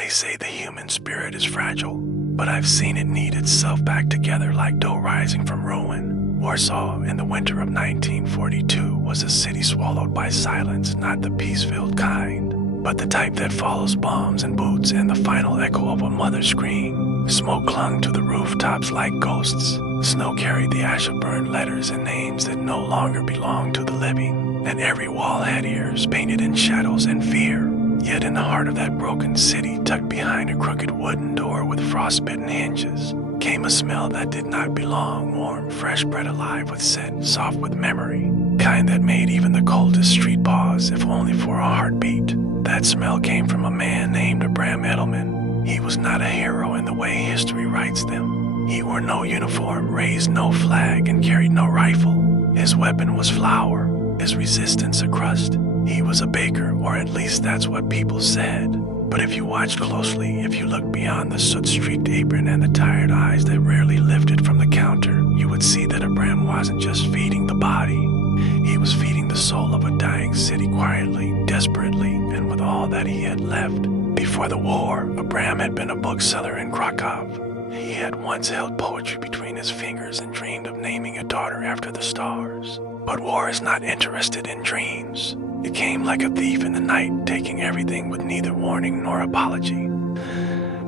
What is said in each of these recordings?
They say the human spirit is fragile, but I've seen it knead itself back together like dough rising from ruin. Warsaw in the winter of 1942 was a city swallowed by silence, not the peace-filled kind, but the type that follows bombs and boots and the final echo of a mother's scream. Smoke clung to the rooftops like ghosts. Snow carried the ash of burned letters and names that no longer belonged to the living, and every wall had ears painted in shadows and fear. Yet in the heart of that broken city, tucked behind a crooked wooden door with frostbitten hinges, came a smell that did not belong, warm, fresh bread alive with scent, soft with memory, kind that made even the coldest street pause, if only for a heartbeat. That smell came from a man named Abraham Edelman. He was not a hero in the way history writes them. He wore no uniform, raised no flag, and carried no rifle. His weapon was flour, his resistance a crust. He was a baker, or at least that's what people said. But if you watched closely, if you looked beyond the soot-streaked apron and the tired eyes that rarely lifted from the counter, you would see that Abraham wasn't just feeding the body. He was feeding the soul of a dying city quietly, desperately, and with all that he had left. Before the war, Abraham had been a bookseller in Krakow. He had once held poetry between his fingers and dreamed of naming a daughter after the stars. But war is not interested in dreams. It came like a thief in the night, taking everything with neither warning nor apology.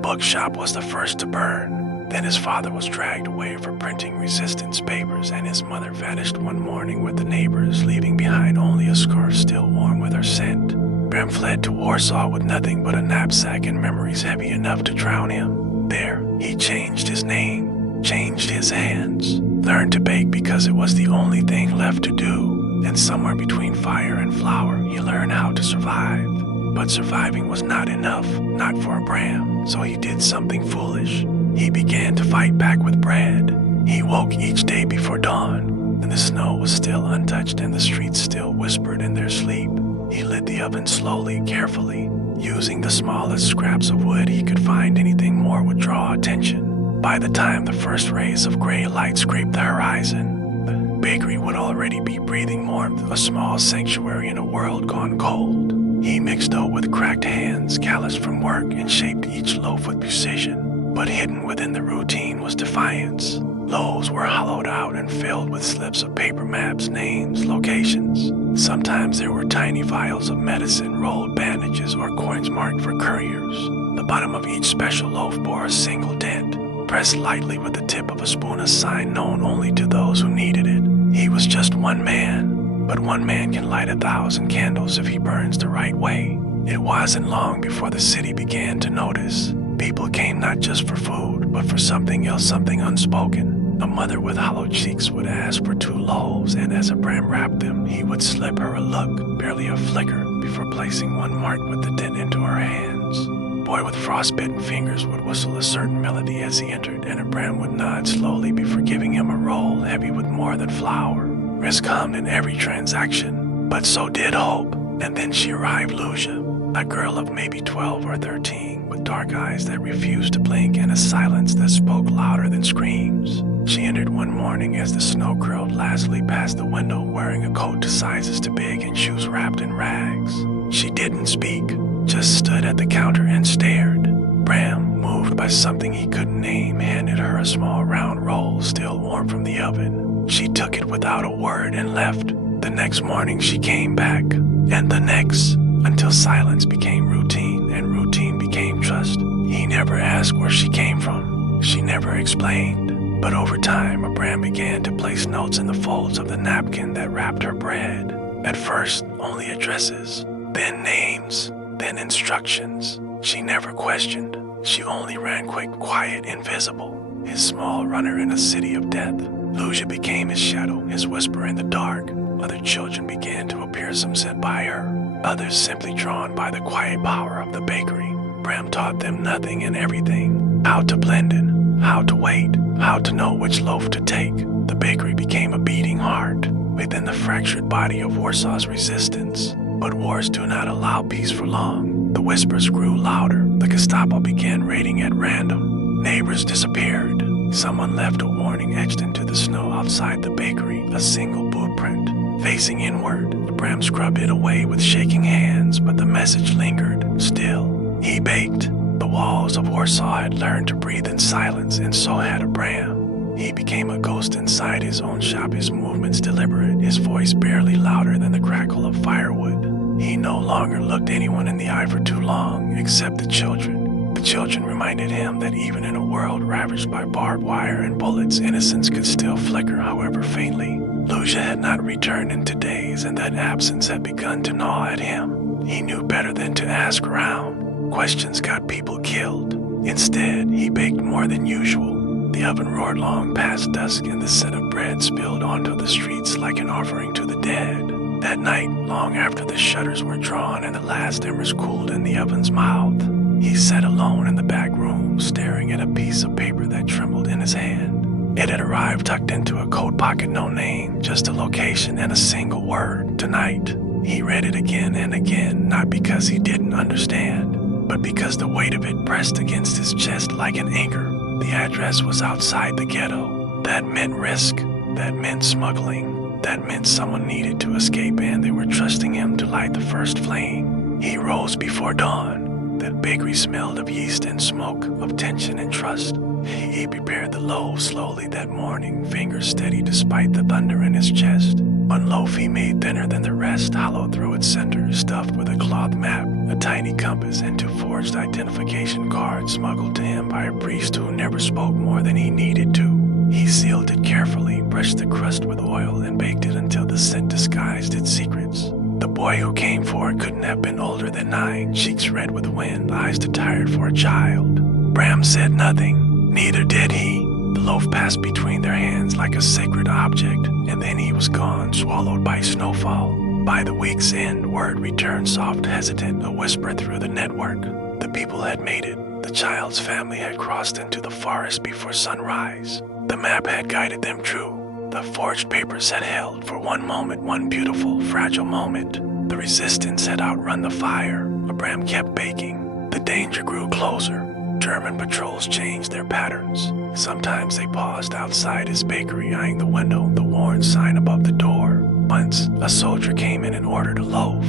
Bookshop was the first to burn. Then his father was dragged away for printing resistance papers, and his mother vanished one morning with the neighbors, leaving behind only a scarf still warm with her scent. Bram fled to Warsaw with nothing but a knapsack and memories heavy enough to drown him. There, he changed his name, changed his hands, learned to bake because it was the only thing left to do. And somewhere between fire and flour, he learned how to survive. But surviving was not enough, not for Abraham, so he did something foolish. He began to fight back with bread. He woke each day before dawn, and the snow was still untouched and the streets still whispered in their sleep. He lit the oven slowly, carefully, using the smallest scraps of wood he could find. Anything more would draw attention. By the time the first rays of gray light scraped the horizon, the bakery would already be breathing warmth, a small sanctuary in a world gone cold. He mixed dough with cracked hands, calloused from work, and shaped each loaf with precision. But hidden within the routine was defiance. Loaves were hollowed out and filled with slips of paper maps, names, locations. Sometimes there were tiny vials of medicine, rolled bandages, or coins marked for couriers. The bottom of each special loaf bore a single dent, pressed lightly with the tip of a spoon, a sign known only to those who needed it. He was just one man, but one man can light 1,000 candles if he burns the right way. It wasn't long before the city began to notice. People came not just for food, but for something else, something unspoken. A mother with hollow cheeks would ask for 2 loaves, and as Abraham wrapped them, he would slip her a look, barely a flicker, before placing one marked with the dent into her hands. A boy with frostbitten fingers would whistle a certain melody as he entered, and Abraham would nod slowly before giving him a roll heavy with more than flour. Risk hummed in every transaction, but so did hope. And then she arrived, Lucia, a girl of maybe 12 or 13, with dark eyes that refused to blink and a silence that spoke louder than screams. She entered one morning as the snow curled lazily past the window, wearing a coat sizes too big and shoes wrapped in rags. She didn't speak, just stood at the counter and stared. Bram, moved by something he couldn't name, handed her a small round roll still warm from the oven. She took it without a word and left. The next morning she came back, and the next, until silence became routine and routine became trust. He never asked where she came from. She never explained. But over time, Abraham began to place notes in the folds of the napkin that wrapped her bread. At first, only addresses, then names, then instructions. She never questioned. She only ran quick, quiet, invisible. His small runner in a city of death. Lucia became his shadow, his whisper in the dark. Other children began to appear, some sent by her, others simply drawn by the quiet power of the bakery. Bram taught them nothing and everything. How to blend in, how to wait, how to know which loaf to take. The bakery became a beating heart within the fractured body of Warsaw's resistance. But wars do not allow peace for long. The whispers grew louder. The Gestapo began raiding at random. Neighbors disappeared. Someone left a warning etched into the snow outside the bakery, a single boot print. Facing inward, Bram scrubbed it away with shaking hands, but the message lingered. Still, he baked, The walls of Warsaw had learned to breathe in silence, and so had Abram. He became a ghost inside his own shop, his movements deliberate, his voice barely louder than the crackle of firewood. He no longer looked anyone in the eye for too long, except the children. The children reminded him that even in a world ravaged by barbed wire and bullets, innocence could still flicker, however faintly. Lucia had not returned in 2 days, and that absence had begun to gnaw at him. He knew better than to ask around. Questions got people killed. Instead, he baked more than usual. The oven roared long past dusk, and the scent of bread spilled onto the streets like an offering to the dead. That night, long after the shutters were drawn and the last embers cooled in the oven's mouth, he sat alone in the back room, staring at a piece of paper that trembled in his hand. It had arrived tucked into a coat pocket, no name, just a location and a single word: tonight. He read it again and again, not because he didn't understand, but because the weight of it pressed against his chest like an anchor. The address was outside the ghetto. That meant risk. That meant smuggling. That meant someone needed to escape, and they were trusting him to light the first flame. He rose before dawn. That bakery smelled of yeast and smoke, of tension and trust. He prepared the loaves slowly that morning, fingers steady despite the thunder in his chest. One loaf he made thinner than the rest, hollow through its center, stuffed with a cloth map, a tiny compass, and 2 forged identification cards smuggled to him by a priest who never spoke more than he needed to. He sealed it carefully, brushed the crust with oil, and baked it until the scent disguised its secrets. The boy who came for it couldn't have been older than 9, cheeks red with wind, eyes too tired for a child. Bram said nothing. Neither did he. The loaf passed between their hands like a sacred object, and then he was gone, swallowed by snowfall. By the week's end, word returned, soft, hesitant, a whisper through the network. The people had made it. The child's family had crossed into the forest before sunrise. The map had guided them true. The forged papers had held, for one moment, one beautiful, fragile moment. The resistance had outrun the fire. Abram kept baking. The danger grew closer. German patrols changed their patterns. Sometimes they paused outside his bakery, eyeing the window, the worn sign above the door. Once, a soldier came in and ordered a loaf.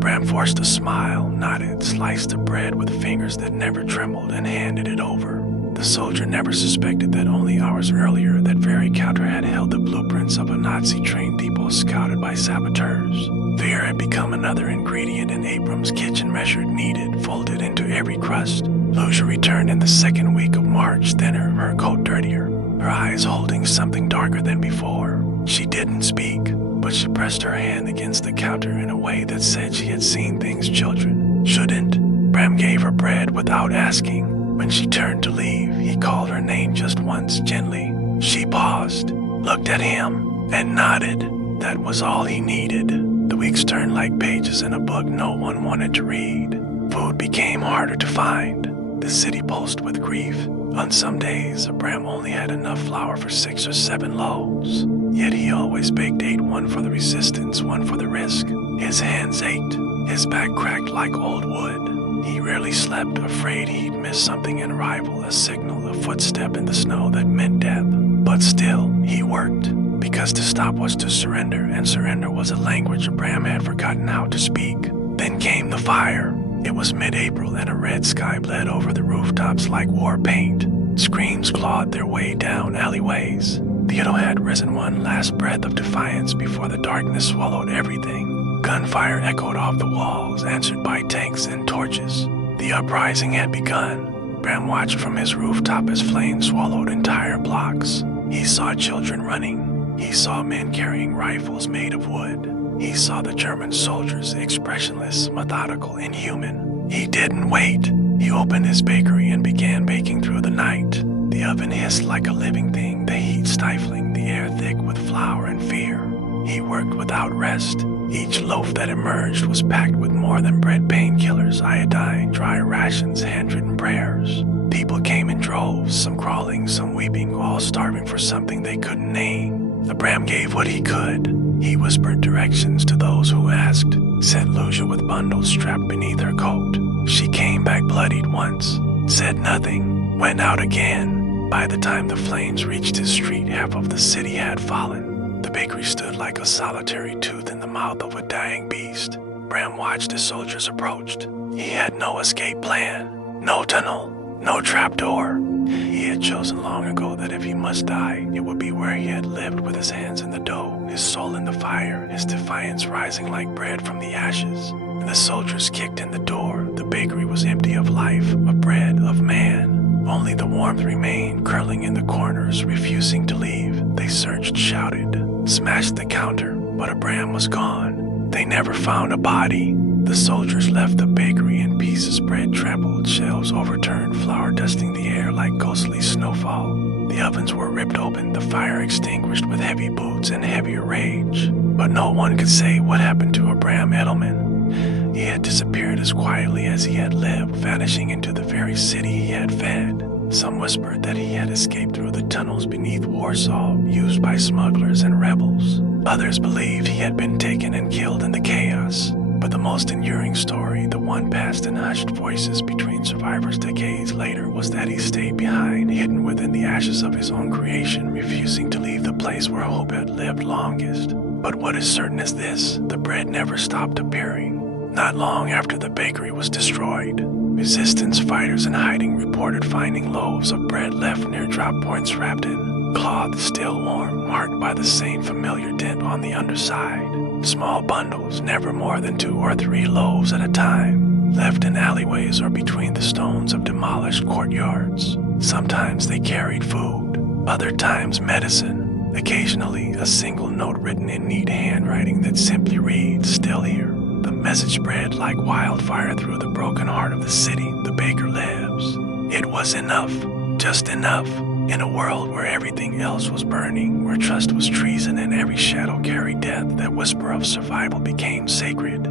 Bram forced a smile, nodded, sliced the bread with fingers that never trembled, and handed it over. The soldier never suspected that only hours earlier, that very counter had held the blueprints of a Nazi train depot scouted by saboteurs. Fear had become another ingredient in Abram's kitchen, measured, kneaded, folded into every crust. Lucia returned in the 2nd week of March, thinner, her coat dirtier, her eyes holding something darker than before. She didn't speak, but she pressed her hand against the counter in a way that said she had seen things children shouldn't. Bram gave her bread without asking. When she turned to leave, he called her name just once, gently. She paused, looked at him, and nodded. That was all he needed. The weeks turned like pages in a book no one wanted to read. Food became harder to find. The city pulsed with grief. On some days, Abram only had enough flour for 6 or 7 loaves. Yet he always baked 8, one for the resistance, one for the risk. His hands ached. His back cracked like old wood. He rarely slept, afraid he'd miss something in arrival, a signal, a footstep in the snow that meant death. But still, he worked. Because to stop was to surrender, and surrender was a language Abram had forgotten how to speak. Then came the fire. It was mid-April, and a red sky bled over the rooftops like war paint. Screams clawed their way down alleyways. Theodore had risen one last breath of defiance before the darkness swallowed everything. Gunfire echoed off the walls, answered by tanks and torches. The uprising had begun. Bram watched from his rooftop as flames swallowed entire blocks. He saw children running. He saw men carrying rifles made of wood. He saw the German soldiers, expressionless, methodical, inhuman. He didn't wait. He opened his bakery and began baking through the night. The oven hissed like a living thing, the heat stifling, the air thick with flour and fear. He worked without rest. Each loaf that emerged was packed with more than bread, painkillers, iodine, dry rations, handwritten prayers. People came in droves, some crawling, some weeping, all starving for something they couldn't name. Abram gave what he could. He whispered directions to those who asked, sent Lucia with bundles strapped beneath her coat. She came back bloodied once, said nothing, went out again. By the time the flames reached his street, half of the city had fallen. The bakery stood like a solitary tooth in the mouth of a dying beast. Bram watched as soldiers approached. He had no escape plan. No tunnel, no trapdoor. He had chosen long ago that if he must die, it would be where he had lived, with his hands in the dough, his soul in the fire, his defiance rising like bread from the ashes. And the soldiers kicked in the door. The bakery was empty of life, of bread, of man. Only the warmth remained, curling in the corners, refusing to leave. They searched, shouted, smashed the counter, but Abram was gone. They never found a body. The soldiers left the bakery in pieces, bread trampled, shelves overturned, flour dusting the air like ghostly snowfall. The ovens were ripped open, the fire extinguished with heavy boots and heavier rage. But no one could say what happened to Abram Edelman. He had disappeared as quietly as he had lived, vanishing into the very city he had fed. Some whispered that he had escaped through the tunnels beneath Warsaw, used by smugglers and rebels. Others believed he had been taken and killed in the chaos. But the most enduring story, the one passed in hushed voices between survivors decades later, was that he stayed behind, hidden within the ashes of his own creation, refusing to leave the place where hope had lived longest. But what is certain is this: the bread never stopped appearing. Not long after the bakery was destroyed, resistance fighters in hiding reported finding loaves of bread left near drop points wrapped in cloth still warm, marked by the same familiar dent on the underside. Small bundles, never more than 2 or 3 loaves at a time, left in alleyways or between the stones of demolished courtyards. Sometimes they carried food, other times medicine, occasionally a single note written in neat handwriting that simply reads, "Still here." The message spread like wildfire through the broken heart of the city. The baker lives. It was enough, just enough. In a world where everything else was burning, where trust was treason and every shadow carried death, that whisper of survival became sacred.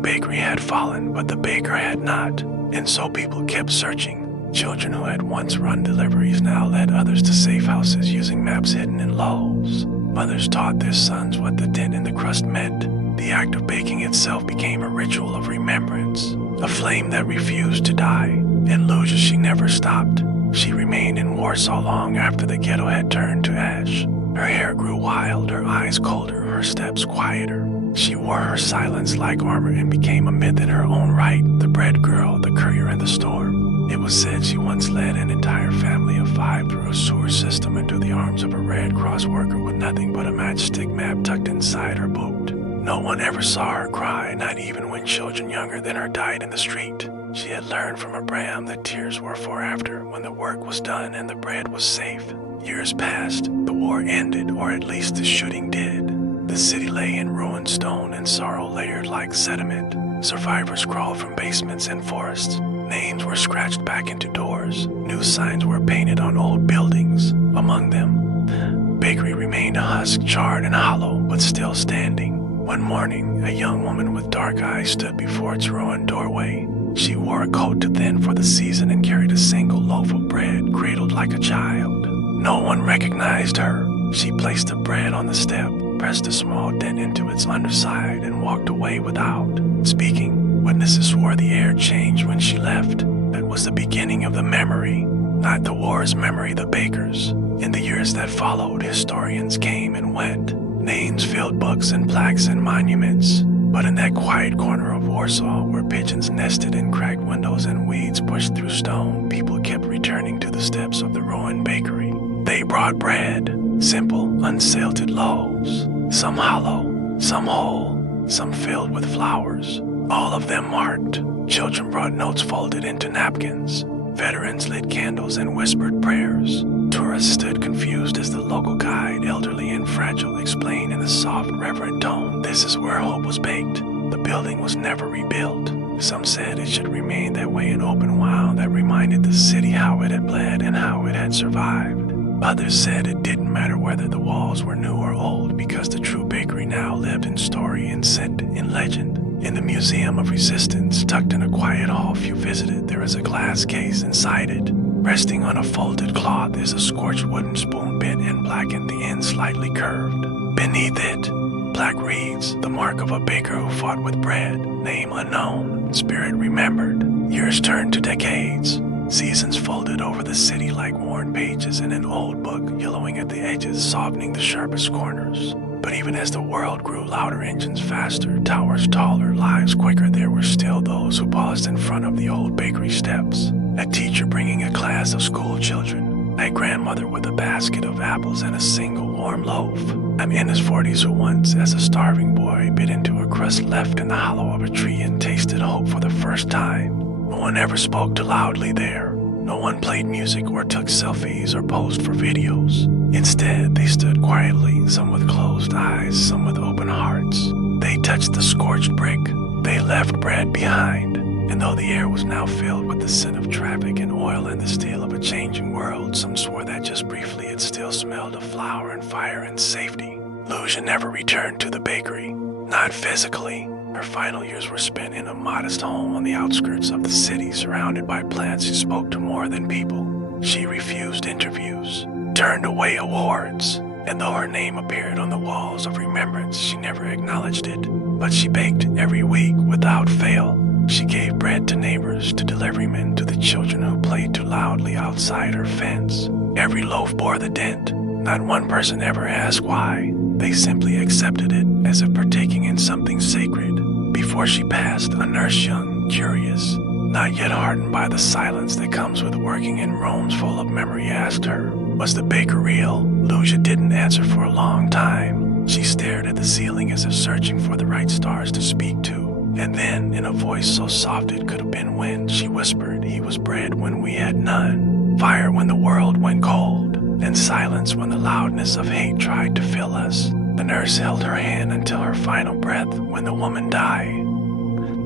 Bakery had fallen, but the baker had not, and so people kept searching. Children who had once run deliveries now led others to safe houses using maps hidden in loaves. Mothers taught their sons what the dent in the crust meant. The act of baking itself became a ritual of remembrance, a flame that refused to die, and Lucia, she never stopped. She remained in Warsaw long after the ghetto had turned to ash. Her hair grew wild, her eyes colder, her steps quieter. She wore her silence like armor and became a myth in her own right, the bread girl, the courier in the storm. It was said she once led an entire family of 5 through a sewer system into the arms of a Red Cross worker with nothing but a matchstick map tucked inside her boot. No one ever saw her cry, not even when children younger than her died in the street. She had learned from Abram that tears were for after, when the work was done and the bread was safe. Years passed, the war ended, or at least the shooting did. The city lay in ruined stone and sorrow layered like sediment. Survivors crawled from basements and forests. Names were scratched back into doors. New signs were painted on old buildings. Among them, bakery remained a husk, charred and hollow, but still standing. One morning, a young woman with dark eyes stood before its ruined doorway. She wore a coat too thin for the season and carried a single loaf of bread, cradled like a child. No one recognized her. She placed the bread on the step, pressed a small dent into its underside, and walked away without speaking. Witnesses swore the air changed when she left. That was the beginning of the memory, not the war's memory, the baker's. In the years that followed, historians came and went. Names filled books and plaques and monuments. But in that quiet corner of Warsaw, where pigeons nested in cracked windows and weeds pushed through stone, people kept returning to the steps of the ruined bakery. They brought bread, simple, unsalted loaves, some hollow, some whole, some filled with flowers, all of them marked. Children brought notes folded into napkins. Veterans lit candles and whispered prayers. Tourists stood confused as the local guide, elderly and fragile, explained in a soft, reverent tone, "This is where hope was baked." The building was never rebuilt. Some said it should remain that way, an open wound that reminded the city how it had bled and how it had survived. Others said it didn't matter whether the walls were new or old, because the true bakery now lived in story, in scent, in legend. In the Museum of Resistance, tucked in a quiet hall few visited, there is a glass case. Inside it, resting on a folded cloth, is a scorched wooden spoon, bent and blackened, the end slightly curved. Beneath it, black reads, the mark of a baker who fought with bread, name unknown, spirit remembered. Years turned to decades. Seasons folded over the city like worn pages in an old book, yellowing at the edges, softening the sharpest corners. But even as the world grew louder, engines faster, towers taller, lives quicker, there were still those who paused in front of the old bakery steps. A teacher bringing a class of school children. A grandmother with a basket of apples and a single warm loaf. A man in his 40s who once, as a starving boy, bit into a crust left in the hollow of a tree and tasted hope for the first time. No one ever spoke too loudly there. No one played music or took selfies or posed for videos. Instead, they stood quietly, some with closed eyes, some with open hearts. They touched the scorched brick. They left bread behind. And though the air was now filled with the scent of traffic and oil and the steel of a changing world, some swore that just briefly it still smelled of flour and fire and safety. Lucia never returned to the bakery, not physically. Her final years were spent in a modest home on the outskirts of the city, surrounded by plants who spoke to more than people. She refused interviews, turned away awards, and though her name appeared on the walls of remembrance, she never acknowledged it. But she baked every week without fail. She gave bread to neighbors, to deliverymen, to the children who played too loudly outside her fence. Every loaf bore the dent. Not one person ever asked why. They simply accepted it as if partaking in something sacred. Before she passed, a nurse, young, curious, not yet hardened by the silence that comes with working in rooms full of memory, asked her, "Was the baker real?" Lucia didn't answer for a long time. She stared at the ceiling as if searching for the right stars to speak to. And then, in a voice so soft it could have been wind, she whispered, "He was bread when we had none, fire when the world went cold, and silence when the loudness of hate tried to fill us." The nurse held her hand until her final breath. When the woman died,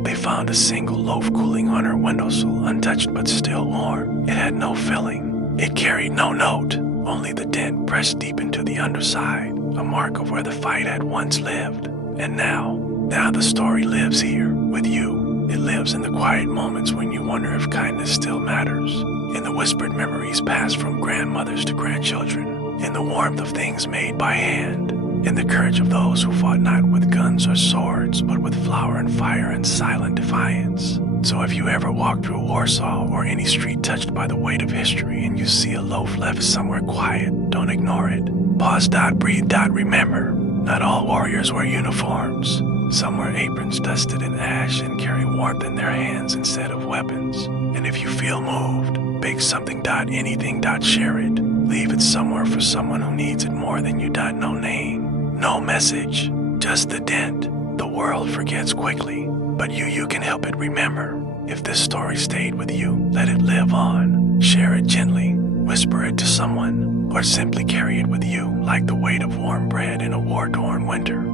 they found a single loaf cooling on her windowsill, untouched but still warm. It had no filling. It carried no note, only the dent pressed deep into the underside, a mark of where the fight had once lived. And now the story lives here with you. It lives in the quiet moments when you wonder if kindness still matters, in the whispered memories passed from grandmothers to grandchildren, in the warmth of things made by hand, in the courage of those who fought not with guns or swords, but with flour and fire and silent defiance. So if you ever walk through Warsaw or any street touched by the weight of history and you see a loaf left somewhere quiet, don't ignore it. Pause, breathe, remember. Not all warriors wear uniforms. Some wear aprons dusted in ash and carry warmth in their hands instead of weapons. And if you feel moved, bake something, anything, share it. Leave it somewhere for someone who needs it more than you. No name, no message, just the dent. The world forgets quickly, but you can help it remember. If this story stayed with you, let it live on. Share it gently, whisper it to someone, or simply carry it with you like the weight of warm bread in a war-torn winter.